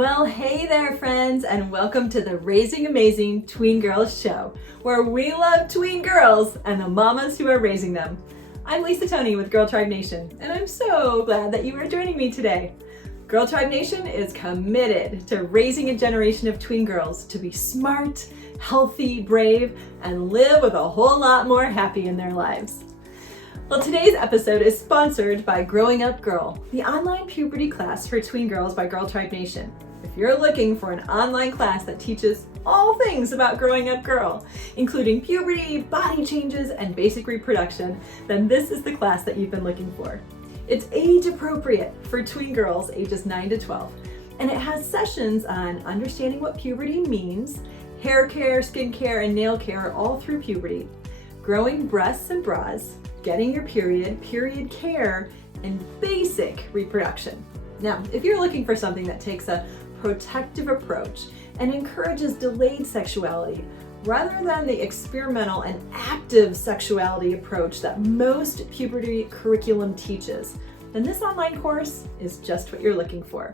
Well, hey there, friends, and welcome to the Raising Amazing Tween Girls show, where we love tween girls and the mamas who are raising them. I'm Lisa Tony with Girl Tribe Nation, and I'm so glad that you are joining me today. Girl Tribe Nation is committed to raising a generation of tween girls to be smart, healthy, brave, and live with a whole lot more happy in their lives. Well, today's episode is sponsored by Growing Up Girl, the online puberty class for tween girls by Girl Tribe Nation. If you're looking for an online class that teaches all things about growing up girl, including puberty, body changes, and basic reproduction, then this is the class that you've been looking for. It's age appropriate for tween girls ages 9 to 12, and it has sessions on understanding what puberty means, hair care, skin care, and nail care all through puberty, growing breasts and bras, getting your period care, and basic reproduction. Now, if you're looking for something that takes a protective approach and encourages delayed sexuality rather than the experimental and active sexuality approach that most puberty curriculum teaches, then this online course is just what you're looking for.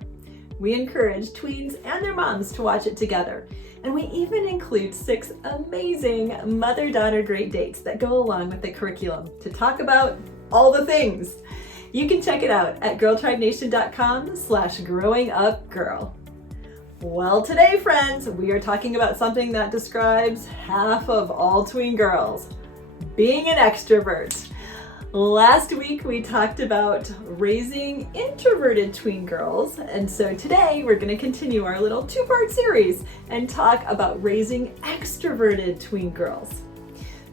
We encourage tweens and their moms to watch it together, and we even include 6 amazing mother-daughter great dates that go along with the curriculum to talk about all the things. You can check it out at girltribenation.com/growingupgirl. Well, today, friends, we are talking about something that describes half of all tween girls, being an extrovert. Last week, we talked about raising introverted tween girls, and so today we're going to continue our little 2-part series and talk about raising extroverted tween girls.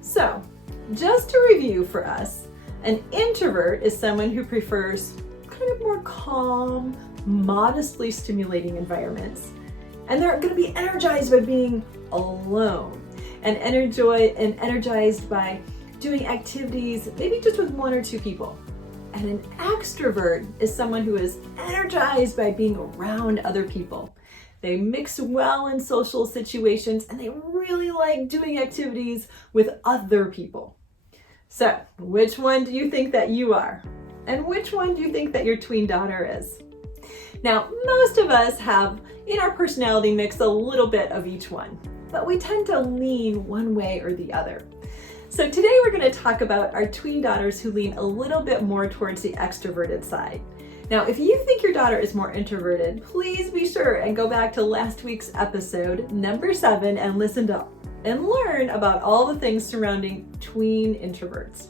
So, just to review for us, an introvert is someone who prefers kind of more calm, modestly stimulating environments, and they're going to be energized by being alone and energized by doing activities maybe just with 1 or 2 people. And an extrovert is someone who is energized by being around other people. They mix well in social situations and they really like doing activities with other people. So, which one do you think that you are? And which one do you think that your tween daughter is? Now, most of us have in our personality mix a little bit of each one, but we tend to lean one way or the other. So today we're going to talk about our tween daughters who lean a little bit more towards the extroverted side. Now, if you think your daughter is more introverted, please be sure and go back to last week's episode, number 7, and listen to and learn about all the things surrounding tween introverts.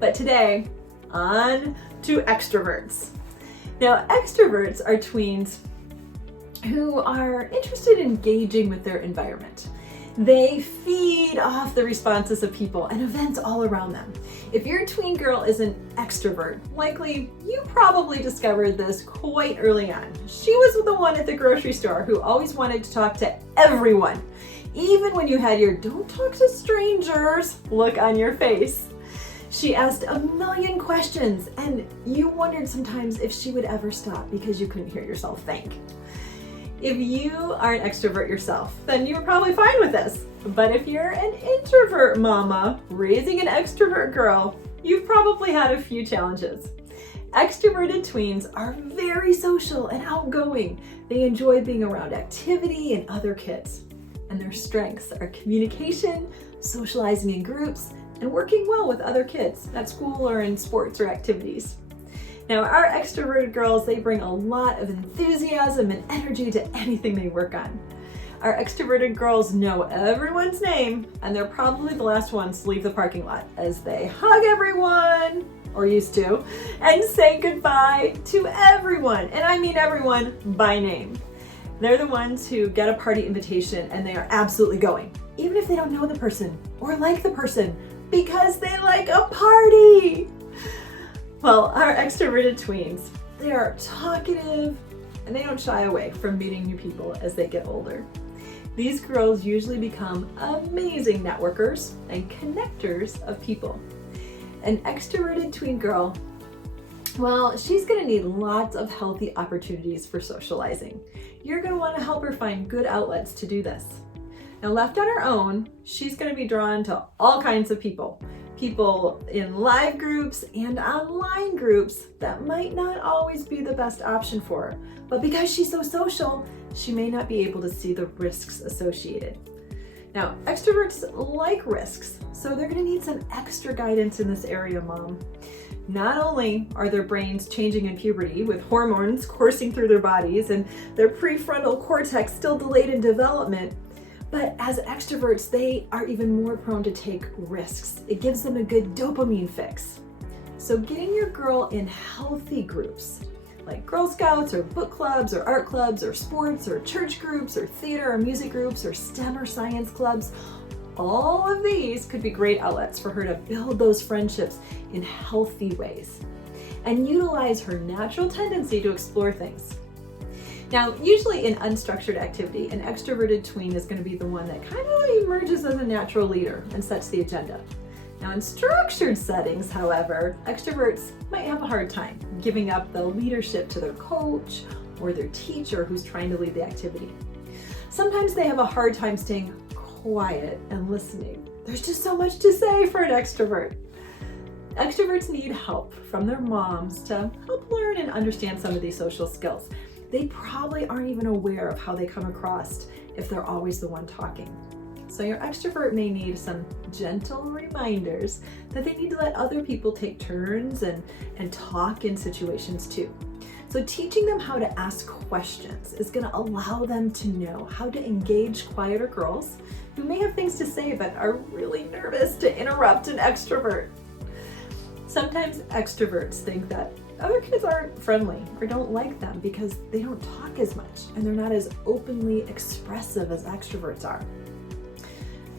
But today, on to extroverts. Now, extroverts are tweens who are interested in engaging with their environment. They feed off the responses of people and events all around them. If your tween girl is an extrovert, likely you probably discovered this quite early on. She was the one at the grocery store who always wanted to talk to everyone, even when you had your "don't talk to strangers" look on your face. She asked a million questions, and you wondered sometimes if she would ever stop because you couldn't hear yourself think. If you are an extrovert yourself, then you're probably fine with this. But if you're an introvert mama raising an extrovert girl, you've probably had a few challenges. Extroverted tweens are very social and outgoing. They enjoy being around activity and other kids. And their strengths are communication, socializing in groups, and working well with other kids at school or in sports or activities. Now, our extroverted girls, they bring a lot of enthusiasm and energy to anything they work on. Our extroverted girls know everyone's name, and they're probably the last ones to leave the parking lot as they hug everyone, or used to, and say goodbye to everyone. And I mean everyone by name. They're the ones who get a party invitation and they are absolutely going, even if they don't know the person or like the person, because they like a party. Well, our extroverted tweens, they are talkative and they don't shy away from meeting new people as they get older. These girls usually become amazing networkers and connectors of people. An extroverted tween girl, well, she's going to need lots of healthy opportunities for socializing. You're going to want to help her find good outlets to do this. Now, left on her own, she's going to be drawn to all kinds of people. People in live groups and online groups that might not always be the best option for her. But because she's so social, she may not be able to see the risks associated. Now, extroverts like risks, so they're going to need some extra guidance in this area, Mom. Not only are their brains changing in puberty with hormones coursing through their bodies and their prefrontal cortex still delayed in development, but as extroverts, they are even more prone to take risks. It gives them a good dopamine fix. So getting your girl in healthy groups, like Girl Scouts or book clubs or art clubs or sports or church groups or theater or music groups or STEM or science clubs, all of these could be great outlets for her to build those friendships in healthy ways and utilize her natural tendency to explore things. Now, usually in unstructured activity, an extroverted tween is going to be the one that kind of emerges as a natural leader and sets the agenda. Now, in structured settings, however, extroverts might have a hard time giving up the leadership to their coach or their teacher who's trying to lead the activity. Sometimes they have a hard time staying quiet and listening. There's just so much to say for an extrovert. Extroverts need help from their moms to help learn and understand some of these social skills. They probably aren't even aware of how they come across if they're always the one talking. So your extrovert may need some gentle reminders that they need to let other people take turns and talk in situations too. So teaching them how to ask questions is going to allow them to know how to engage quieter girls who may have things to say but are really nervous to interrupt an extrovert. Sometimes extroverts think that other kids aren't friendly or don't like them because they don't talk as much and they're not as openly expressive as extroverts are.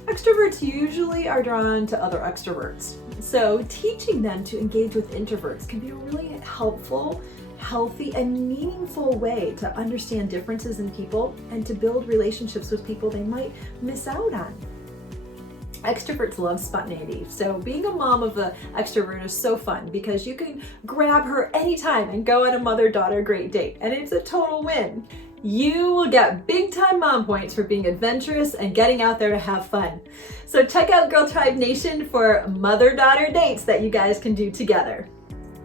Extroverts usually are drawn to other extroverts, so teaching them to engage with introverts can be a really helpful, healthy, and meaningful way to understand differences in people and to build relationships with people they might miss out on. Extroverts love spontaneity, so being a mom of an extrovert is so fun because you can grab her anytime and go on a mother-daughter great date, and it's a total win. You will get big time mom points for being adventurous and getting out there to have fun. So check out Girl Tribe Nation for mother-daughter dates that you guys can do together.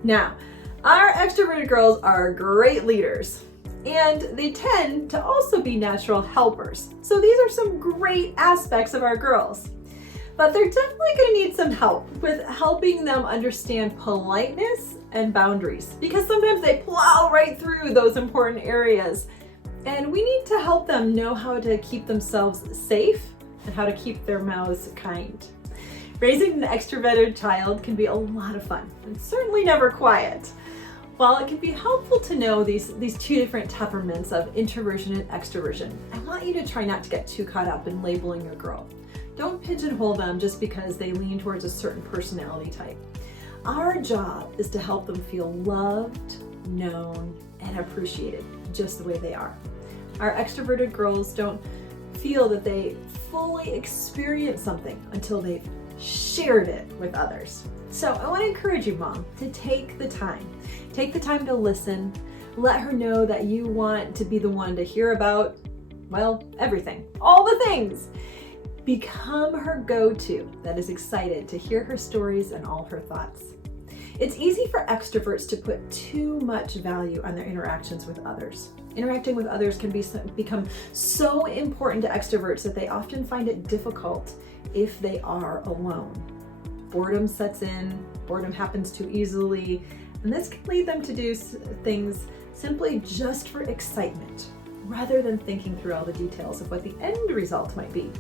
Now, our extroverted girls are great leaders and they tend to also be natural helpers. So these are some great aspects of our girls. But they're definitely going to need some help with helping them understand politeness and boundaries because sometimes they plow right through those important areas. And we need to help them know how to keep themselves safe and how to keep their mouths kind. Raising an extroverted child can be a lot of fun and certainly never quiet. While it can be helpful to know these two different temperaments of introversion and extroversion, I want you to try not to get too caught up in labeling your girl. Don't pigeonhole them just because they lean towards a certain personality type. Our job is to help them feel loved, known, and appreciated just the way they are. Our extroverted girls don't feel that they fully experience something until they've shared it with others. So I want to encourage you, Mom, to take the time. Take the time to listen. Let her know that you want to be the one to hear about, well, everything, all the things. Become her go-to that is excited to hear her stories and all her thoughts. It's easy for extroverts to put too much value on their interactions with others. Interacting with others can become so important to extroverts that they often find it difficult if they are alone. Boredom sets in, boredom happens too easily, and this can lead them to do things simply just for excitement, rather than thinking through all the details of what the end result might be.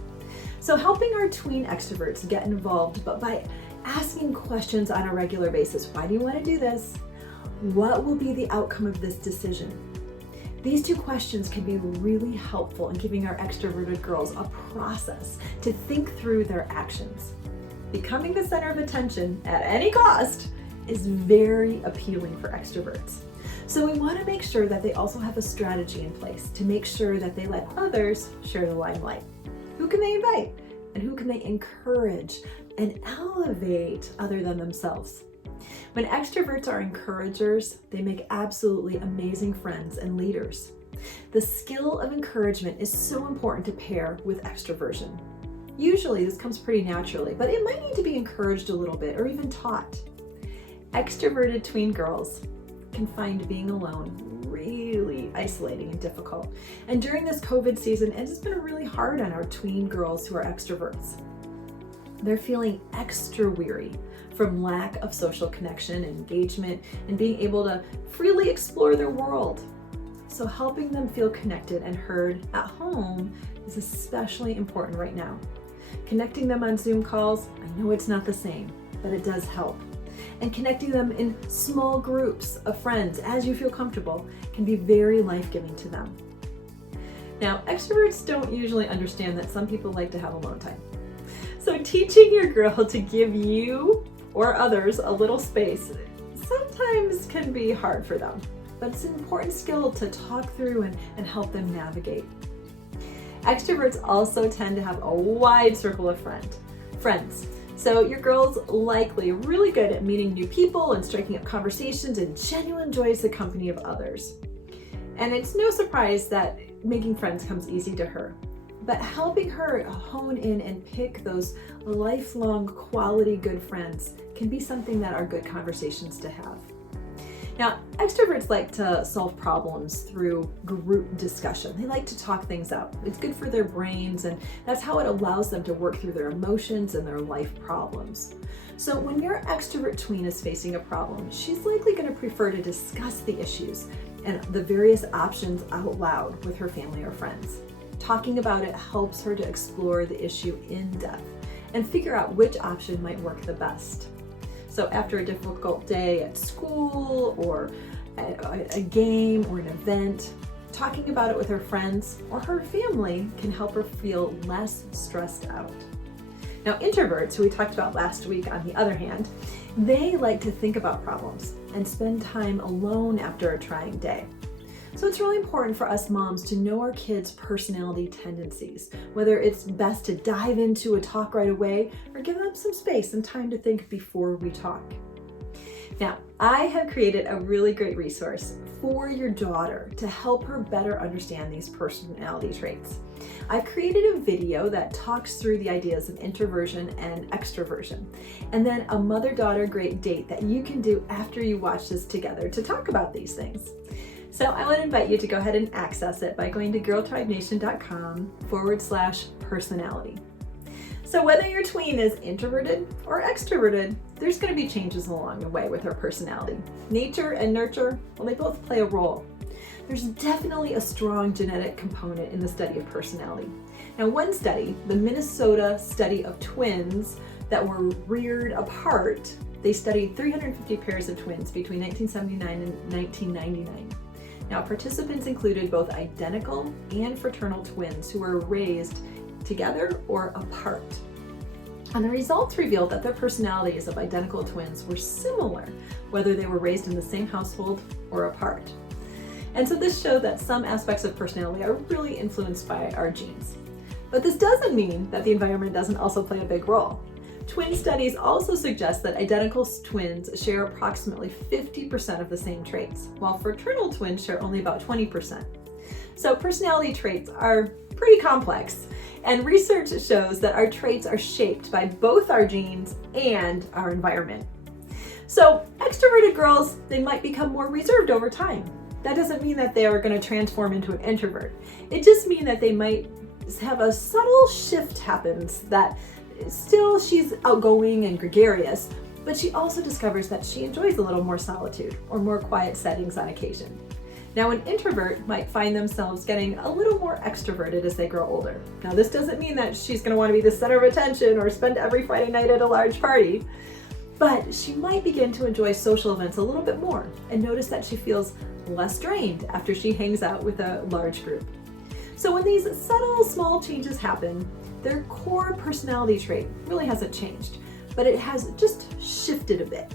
So helping our tween extroverts get involved, but by asking questions on a regular basis. Why do you want to do this? What will be the outcome of this decision? These two questions can be really helpful in giving our extroverted girls a process to think through their actions. Becoming the center of attention at any cost is very appealing for extroverts. So we want to make sure that they also have a strategy in place to make sure that they let others share the limelight. Who can they invite? And who can they encourage and elevate other than themselves? When extroverts are encouragers, they make absolutely amazing friends and leaders. The skill of encouragement is so important to pair with extroversion. Usually this comes pretty naturally, but it might need to be encouraged a little bit or even taught. Extroverted tween girls can find being alone really really isolating and difficult. And during this COVID season, it has been really hard on our tween girls who are extroverts. They're feeling extra weary from lack of social connection and engagement and being able to freely explore their world. So helping them feel connected and heard at home is especially important right now. Connecting them on Zoom calls, I know it's not the same, but it does help. And connecting them in small groups of friends as you feel comfortable can be very life-giving to them. Now, extroverts don't usually understand that some people like to have alone time. So teaching your girl to give you or others a little space sometimes can be hard for them, but it's an important skill to talk through and help them navigate. Extroverts also tend to have a wide circle of friends. So your girl's likely really good at meeting new people and striking up conversations and genuinely enjoys the company of others. And it's no surprise that making friends comes easy to her. But helping her hone in and pick those lifelong quality good friends can be something that are good conversations to have. Now, extroverts like to solve problems through group discussion. They like to talk things out. It's good for their brains, and that's how it allows them to work through their emotions and their life problems. So when your extrovert tween is facing a problem, she's likely going to prefer to discuss the issues and the various options out loud with her family or friends. Talking about it helps her to explore the issue in depth and figure out which option might work the best. So after a difficult day at school or a game or an event, talking about it with her friends or her family can help her feel less stressed out. Now, introverts, who we talked about last week, on the other hand, they like to think about problems and spend time alone after a trying day. So it's really important for us moms to know our kids' personality tendencies, whether it's best to dive into a talk right away or give them some space and time to think before we talk. Now, I have created a really great resource for your daughter to help her better understand these personality traits. I've created a video that talks through the ideas of introversion and extroversion, and then a mother-daughter great date that you can do after you watch this together to talk about these things. So I want to invite you to go ahead and access it by going to girltribenation.com/personality. So whether your tween is introverted or extroverted, there's going to be changes along the way with her personality. Nature and nurture, well, they both play a role. There's definitely a strong genetic component in the study of personality. Now, one study, the Minnesota study of twins that were reared apart, they studied 350 pairs of twins between 1979 and 1999. Now, participants included both identical and fraternal twins who were raised together or apart. And the results revealed that their personalities of identical twins were similar, whether they were raised in the same household or apart. And so this showed that some aspects of personality are really influenced by our genes. But this doesn't mean that the environment doesn't also play a big role. Twin studies also suggest that identical twins share approximately 50% of the same traits, while fraternal twins share only about 20%. So personality traits are pretty complex, and research shows that our traits are shaped by both our genes and our environment. So extroverted girls, they might become more reserved over time. That doesn't mean that they are going to transform into an introvert. It just means that they might have a subtle shift happens that still she's outgoing and gregarious, but she also discovers that she enjoys a little more solitude or more quiet settings on occasion. Now, an introvert might find themselves getting a little more extroverted as they grow older. Now, this doesn't mean that she's going to want to be the center of attention or spend every Friday night at a large party, but she might begin to enjoy social events a little bit more and notice that she feels less drained after she hangs out with a large group. So when these subtle, small changes happen, their core personality trait really hasn't changed, but it has just shifted a bit.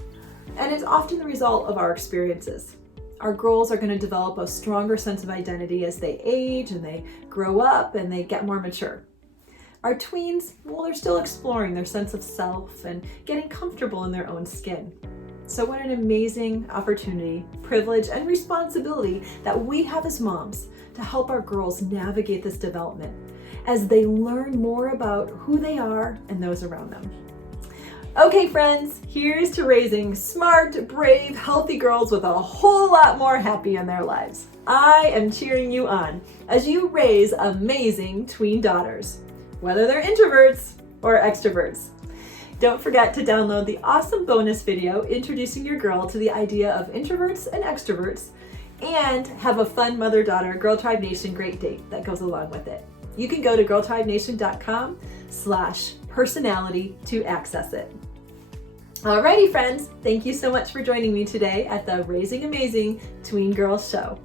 And it's often the result of our experiences. Our girls are going to develop a stronger sense of identity as they age and they grow up and they get more mature. Our tweens, well, they're still exploring their sense of self and getting comfortable in their own skin. So what an amazing opportunity, privilege, and responsibility that we have as moms to help our girls navigate this development as they learn more about who they are and those around them. Okay friends, here's to raising smart, brave, healthy girls with a whole lot more happy in their lives. I am cheering you on as you raise amazing tween daughters, whether they're introverts or extroverts. Don't forget to download the awesome bonus video introducing your girl to the idea of introverts and extroverts, and have a fun mother-daughter Girl Tribe Nation great date that goes along with it. You can go to girltribenation.com/personality to access it. Alrighty friends, thank you so much for joining me today at the Raising Amazing Tween Girls Show.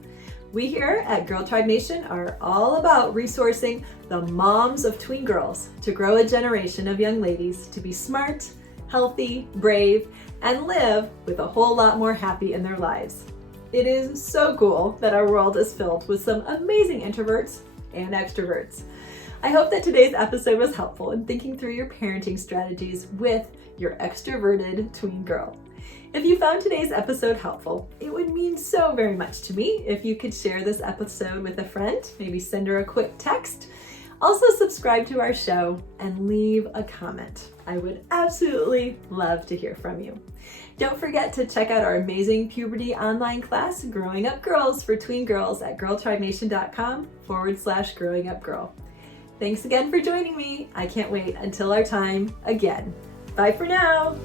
We here at Girl Tribe Nation are all about resourcing the moms of tween girls to grow a generation of young ladies to be smart, healthy, brave, and live with a whole lot more happy in their lives. It is so cool that our world is filled with some amazing introverts and extroverts. I hope that today's episode was helpful in thinking through your parenting strategies with your extroverted tween girl. If you found today's episode helpful, it would mean so very much to me if you could share this episode with a friend, maybe send her a quick text. Also subscribe to our show and leave a comment. I would absolutely love to hear from you. Don't forget to check out our amazing puberty online class, Growing Up Girls for Tween Girls at girltribenation.com/growingupgirl. Thanks again for joining me. I can't wait until our time again. Bye for now.